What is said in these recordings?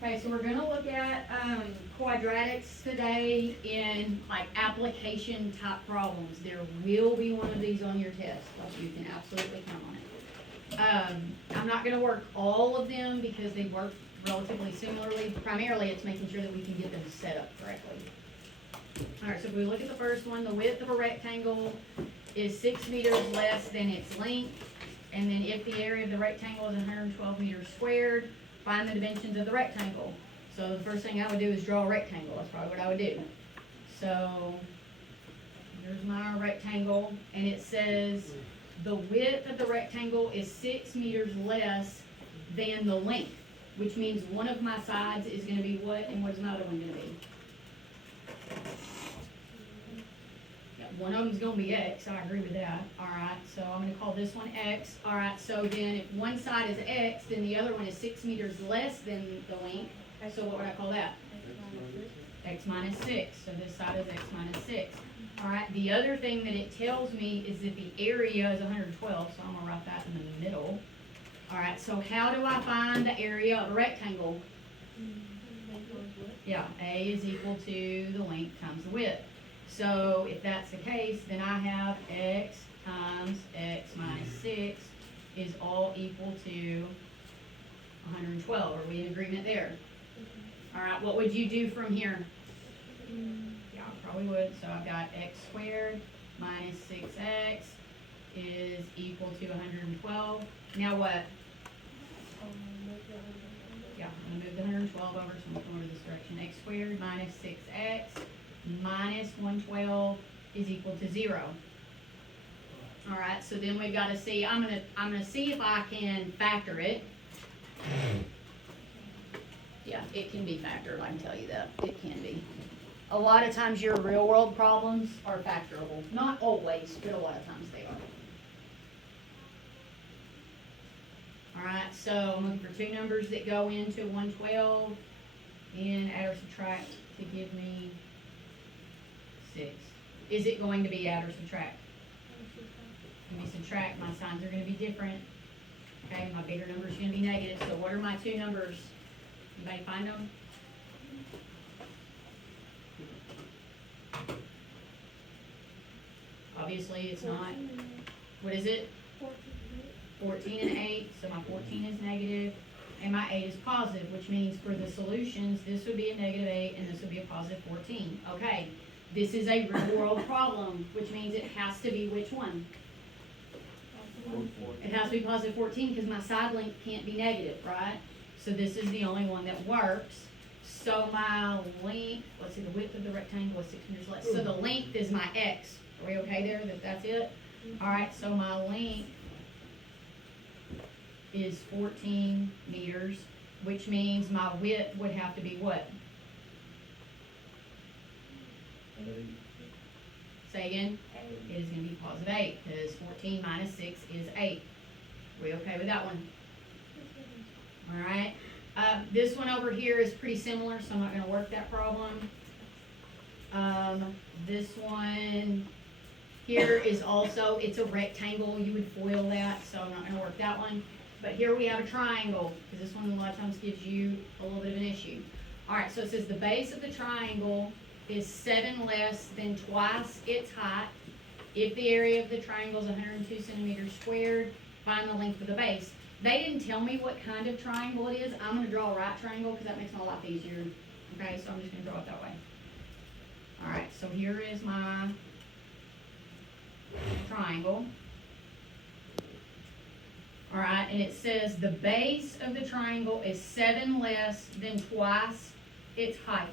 Okay, so we're gonna look at, quadratics today in like application type problems. There will be one of these on your test, like you can absolutely count on it. I'm not gonna work all of them because they work relatively similarly. Primarily, it's making sure that we can get them set up correctly. Alright, so if we look at the first one, the width of a rectangle is 6 meters less than its length. And then if the area of the rectangle is 112 meters squared, find the dimensions of the rectangle. So the first thing I would do is draw a rectangle. That's probably what I would do. So here's my rectangle, and it says the width of the rectangle is 6 meters less than the length, which means one of my sides is going to be what, and what's another one going to be? Yeah, one of them's going to be x. I agree with that. All right, so I'm going to call this one x. All right, so then if one side is x, then the other one is 6 meters less than the length. So what would I call that? X minus 6. So this side is x minus 6. All right, the other thing that it tells me is that the area is 112, so I'm going to write that in the middle. All right, so how do I find the area of a rectangle? Yeah, A is equal to the length times the width. So if that's the case, then I have x times x minus 6 is all equal to 112. Are we in agreement there? All right, what would you do from here? Yeah, probably would. So I've got x squared minus 6x is equal to 112. Now what? Yeah, I'm going to move the 112 over, so I'm going to come over this direction. X squared minus 6x minus 112 is equal to 0. All right, so then we've got to see, I'm gonna see if I can factor it. Yeah, it can be factored, I can tell you that. It can be. A lot of times your real world problems are factorable. Not always, but a lot of times they are. Alright, so I'm looking for two numbers that go into 112 and add or subtract to give me 6. Is it going to be add or subtract? Let me subtract. My signs are going to be different. Okay, my bigger number is going to be negative. So what are my two numbers? Anybody find them? Obviously it's not. What is it? 14 and 8. So my 14 is negative and my 8 is positive, which means for the solutions, this would be a negative 8 and this would be a positive 14. Okay, this is a real world problem, which means it has to be which one? It has to be positive 14 because my side length can't be negative, right? So this is the only one that works. So my length, let's see, the width of the rectangle is 6 meters less. So the length is my x. Are we okay there? That's it? All right, so my length is 14 meters, which means my width would have to be what? Say again? It is going to be positive 8 because 14 minus 6 is 8. Are we okay with that one? All right. This one over here is pretty similar, so I'm not going to work that problem. This one here is also, it's a rectangle. You would foil that, so I'm not going to work that one. But here we have a triangle, because this one a lot of times gives you a little bit of an issue. All right, so it says the base of the triangle is 7 less than twice its height. If the area of the triangle is 102 centimeters squared, find the length of the base. They didn't tell me what kind of triangle it is. I'm going to draw a right triangle because that makes my life easier. Okay, so I'm just going to draw it that way. All right, so here is my triangle. All right, and it says the base of the triangle is 7 less than twice its height.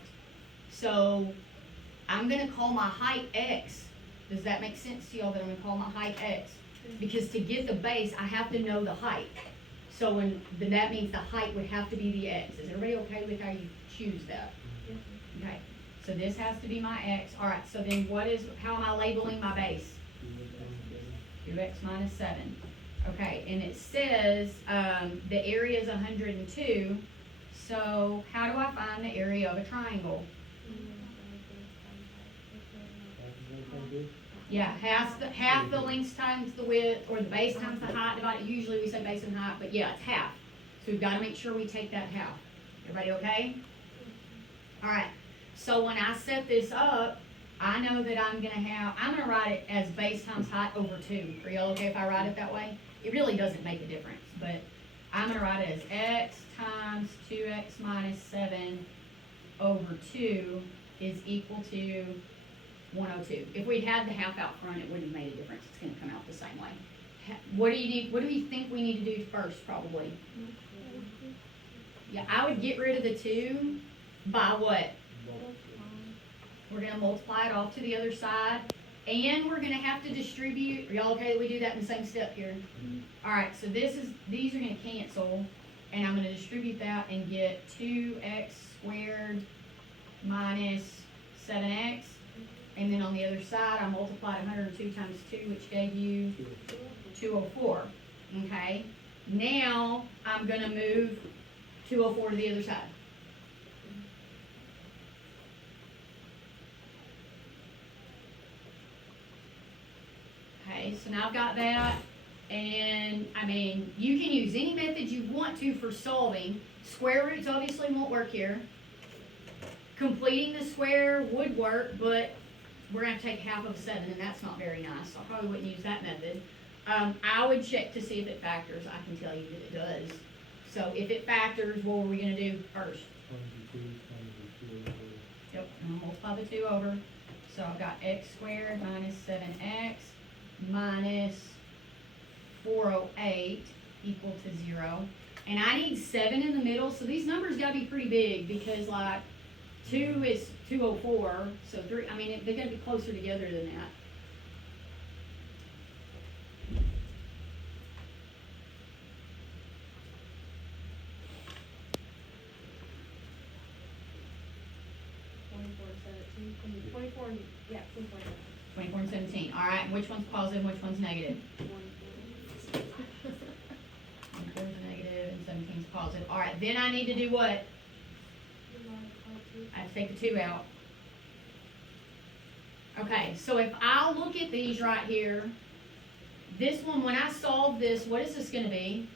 So I'm going to call my height x. Does that make sense to y'all that I'm going to call my height x? Because to get the base, I have to know the height. So then that means the height would have to be the x. Is everybody okay with how you choose that? Okay, so this has to be my x. All right, so then how am I labeling my base? 2x minus 7. Okay, and it says the area is 102. So how do I find the area of a triangle? Yeah, half the length times the width, or the base times the height divided. Usually we say base and height, but yeah, it's half. So we've got to make sure we take that half. Everybody okay? Alright, so when I set this up, I know that I'm gonna write it as base times height over 2. Are y'all okay if I write it that way? It really doesn't make a difference, but I'm gonna write it as x times 2x minus 7 over 2 is equal to 102. If we'd had the half out front, it wouldn't have made a difference. It's gonna come out the same way. What do you think we need to do first, probably? Yeah, I would get rid of the 2 by what? We're going to multiply it off to the other side, and we're going to have to distribute. Are y'all okay that we do that in the same step here? All right, so these are going to cancel, and I'm going to distribute that and get 2x squared minus 7x, and then on the other side, I multiplied 102 times 2, which gave you 204, okay? Now, I'm going to move 204 to the other side. Okay, so now I've got that, and I mean, you can use any method you want to for solving. Square roots obviously won't work here. Completing the square would work, but we're going to take half of 7, and that's not very nice, so I probably wouldn't use that method. I would check to see if it factors. I can tell you that it does. So if it factors, what are we going to do first? Yep, and I'll multiply the 2 over. So I've got x squared minus 7x minus 408 equal to 0. And I need 7 in the middle, so these numbers got to be pretty big because, like, 2 is 204, so 3, I mean, they're going to be closer together than that. Yeah, 24 and 17. All right, which one's positive and which one's negative? 24 is negative and 17 is positive. All right, then I need to do what? I have to take the 2 out. Okay, so if I look at these right here, this one, when I solve this, what is this going to be?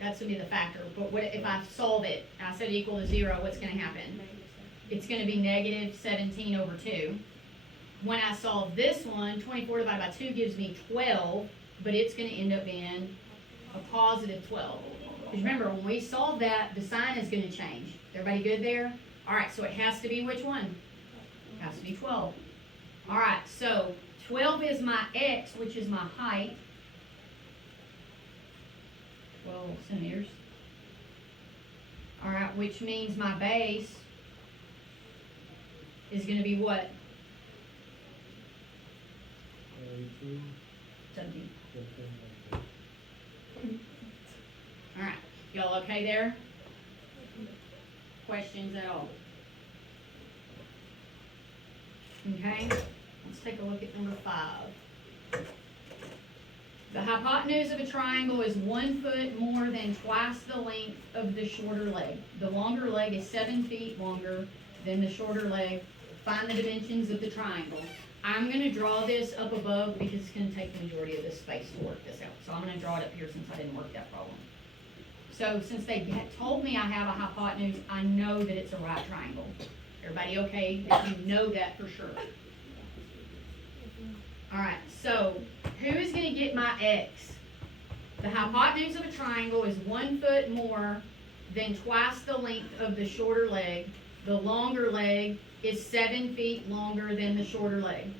That's going to be the factor. But what if I solve it, I said equal to 0, what's going to happen? It's going to be negative 17 over 2. When I solve this one, 24 divided by 2 gives me 12, but it's going to end up being a positive 12. Because remember, when we solve that, the sign is going to change. Everybody good there? All right, so it has to be which one? It has to be 12. All right, so 12 is my x, which is my height. 12 centimeters. All right, which means my base is going to be what? 17. All right, y'all okay there? Questions at all? Okay, let's take a look at number 5. The hypotenuse of a triangle is 1 foot more than twice the length of the shorter leg. The longer leg is 7 feet longer than the shorter leg. Find the dimensions of the triangle. I'm going to draw this up above because it's going to take the majority of this space to work this out. So I'm going to draw it up here since I didn't work that problem. So since they told me I have a hypotenuse, I know that it's a right triangle. Everybody okay? You know that for sure. All right, so who is going to get my x? The hypotenuse of a triangle is 1 foot more than twice the length of the shorter leg. The longer leg is 7 feet longer than the shorter leg.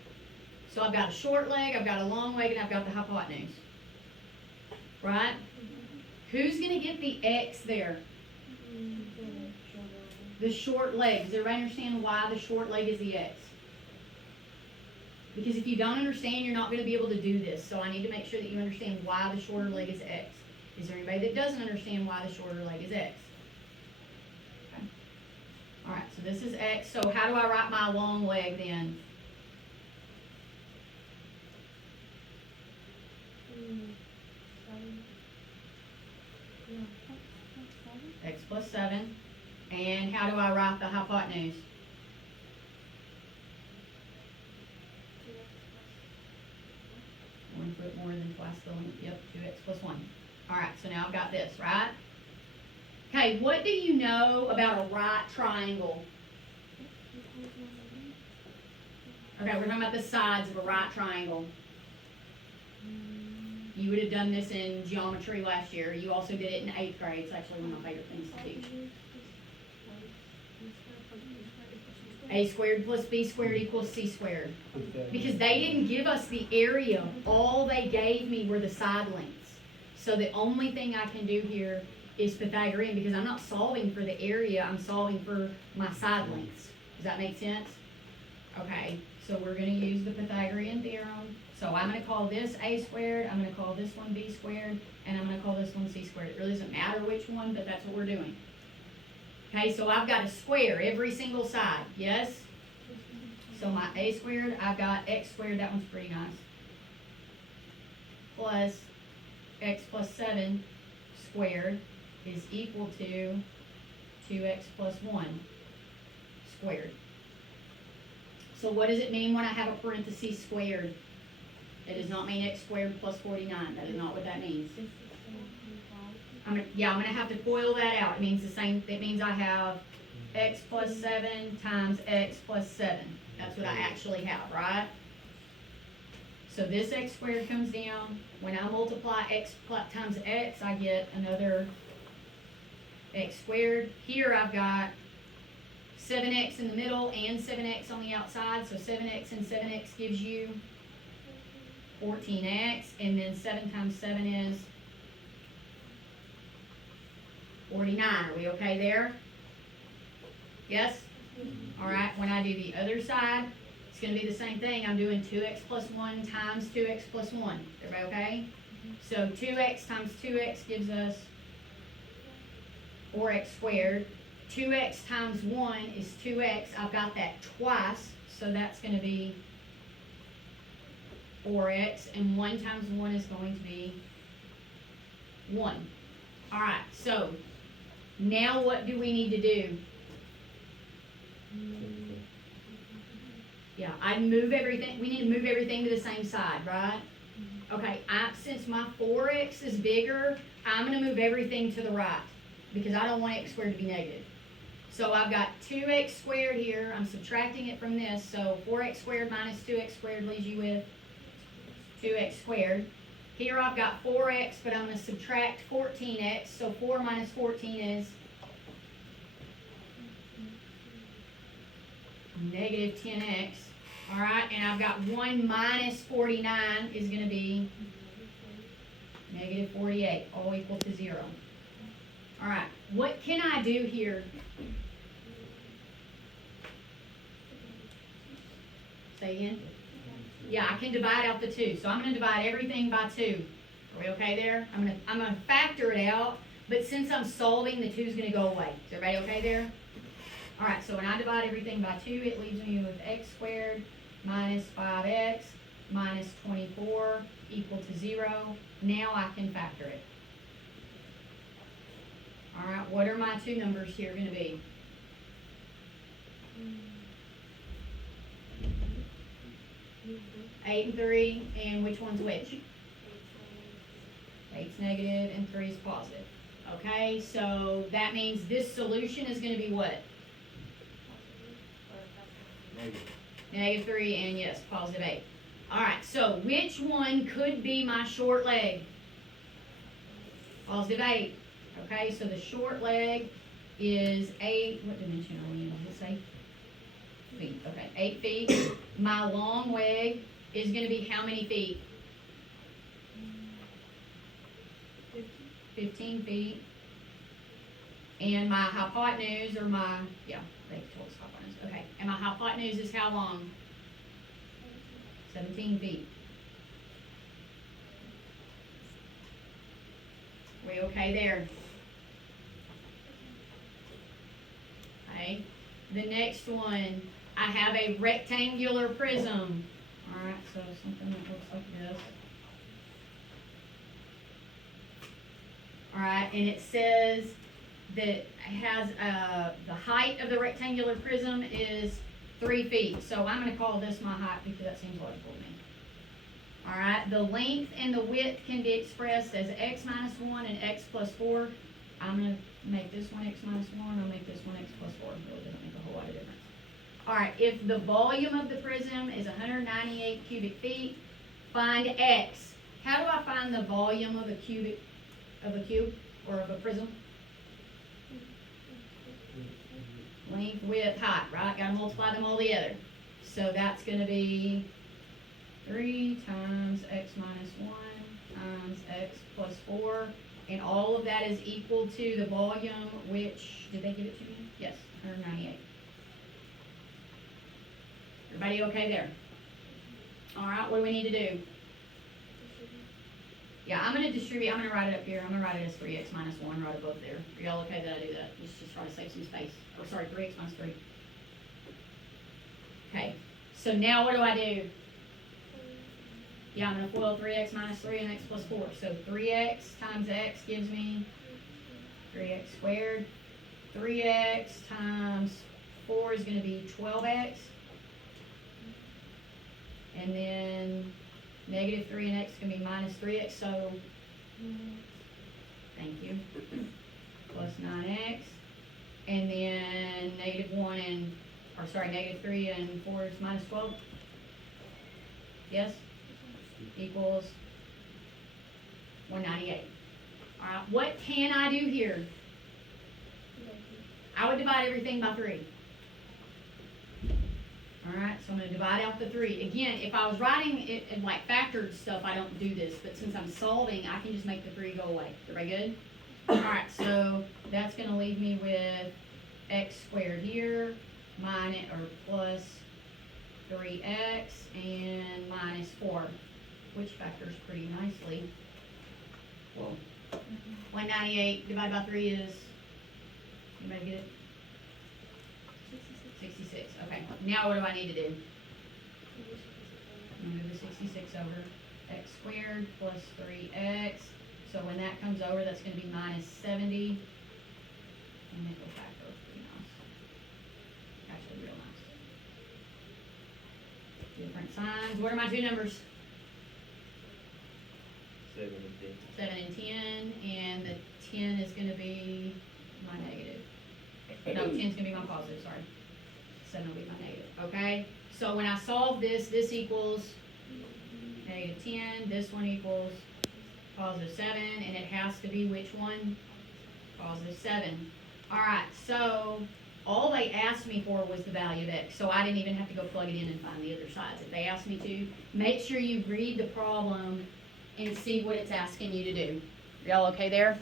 So I've got a short leg, I've got a long leg, and I've got the hypotenuse. Right? Who's going to get the x there? The short leg. Does everybody understand why the short leg is the x? Because if you don't understand, you're not going to be able to do this. So I need to make sure that you understand why the shorter leg is x. Is there anybody that doesn't understand why the shorter leg is x? Okay. All right, so this is x. So how do I write my long leg then? X plus 7. And how do I write the hypotenuse? One foot more than twice the length. Yep, 2x plus 1. All right, so now I've got this, right? Okay, Okay, what do you know about a right triangle? Okay, we're talking about the sides of a right triangle. You would have done this in geometry last year. You also did it in 8th grade. It's actually one of my favorite things to teach. A squared plus B squared equals C squared. Because they didn't give us the area. All they gave me were the side lengths. So the only thing I can do here is Pythagorean, because I'm not solving for the area, I'm solving for my side lengths. Does that make sense? Okay, so we're going to use the Pythagorean theorem. So I'm going to call this A squared, I'm going to call this one B squared, and I'm going to call this one C squared. It really doesn't matter which one, but that's what we're doing. Okay, so I've got a square every single side, yes? So my A squared, I've got X squared, that one's pretty nice, plus X plus 7 squared is equal to 2X plus 1 squared. So what does it mean when I have a parenthesis squared? It does not mean X squared plus 49. That is not what that means. I'm gonna have to FOIL that out. It means the same. It means I have X plus 7 times X plus 7. That's what I actually have, right? So this X squared comes down. When I multiply X times X, I get another X squared. Here I've got 7X in the middle and 7X on the outside. So 7X and 7X gives you 14X. And then 7 times 7 is 49. Are we okay there? Yes? All right, when I do the other side, it's going to be the same thing. I'm doing 2X plus 1 times 2X plus 1. Everybody okay? So 2X times 2X gives us 4X squared. 2X times 1 is 2X. I've got that twice, so that's going to be 4X. And 1 times 1 is going to be 1. All right, so now what do we need to do? Yeah, I'd move everything. We need to move everything to the same side, right? Okay, since my 4X is bigger, I'm going to move everything to the right because I don't want X squared to be negative. So I've got 2X squared here. I'm subtracting it from this. So 4X squared minus 2X squared leaves you with 2X squared. Here I've got 4X, but I'm going to subtract 14X. So 4 minus 14 is negative 10X. All right, and I've got 1 minus 49 is going to be negative 48, all equal to 0. All right, what can I do here? Say again? Yeah, I can divide out the 2. So I'm going to divide everything by 2. Are we okay there? I'm going to factor it out, but since I'm solving, the 2 is going to go away. Is everybody okay there? All right, so when I divide everything by 2, it leaves me with X squared minus 5X minus 24 equal to 0. Now I can factor it. All right, what are my 2 numbers here going to be? 8 and 3, and which one's which? 8's negative and 3's positive. Okay, so that means this solution is going to be what? Negative 3 and yes, positive 8. All right, so which one could be my short leg? Positive 8. Okay, so the short leg is 8. What dimension are we in? Does it say? Feet. Okay, 8 feet. My long leg is going to be how many feet? 15 feet. And my hypotenuse, or my, they told us hypotenuse. Okay, and my hypotenuse is how long? 17 feet. We okay there? Okay, the next one, I have a rectangular prism. All right, so something that looks like this. All right, and it says that it has the height of the rectangular prism is 3 feet. So I'm going to call this my height because that seems logical to me. All right, the length and the width can be expressed as x minus 1 and x plus 4. I'm gonna make this one x minus one, I'll make this one x plus four, really doesn't make a whole lot of difference. Alright, if the volume of the prism is 198 cubic feet, find x. How do I find the volume of a cube, or of a prism? Length, width, height, right? Gotta multiply them all together. So that's gonna be 3 times x minus 1 times x plus 4. And all of that is equal to the volume, which, did they give it to me? Yes, 198. Everybody okay there? Alright, what do we need to do? Yeah, I'm gonna distribute, I'm gonna write it up here. I'm gonna write it as 3x minus 1 right above there. Are y'all okay that I do that? Just try to save some space. Or sorry, 3x minus 3. Okay, so now what do I do? Yeah, I'm gonna FOIL 3x minus 3 and x plus 4. So 3x times x gives me 3x squared. 3x times 4 is gonna be 12x. And then negative 3 and x is gonna be minus 3x, so, thank you, plus 9x. And then negative 3 and 4 is minus 12. Yes? Equals 198. Alright, what can I do here? I would divide everything by 3. Alright, so I'm going to divide out the 3. Again, if I was writing it in like factored stuff, I don't do this. But since I'm solving, I can just make the 3 go away. Everybody good? Alright, so that's going to leave me with x squared here, minus or plus 3x, and minus 4, which factors pretty nicely. Well, 198 divided by 3 is, anybody get it? 66, okay. Now what do I need to do? I'm gonna move the 66 over. X squared plus 3x. So when that comes over, that's gonna be minus 70. And nickel factor is pretty nice. Actually real nice. Different signs. What are my two numbers? 7 and 10. 7 and 10, and the 10 is gonna be my negative. No, 10 is gonna be my positive, sorry. 7 will be my negative, okay? So when I solve this, this equals negative 10, this one equals positive 7, and it has to be which one? Positive 7. Alright, so all they asked me for was the value of x, so I didn't even have to go plug it in and find the other sides. If they asked me to, make sure you read the problem and see what it's asking you to do. Y'all okay there?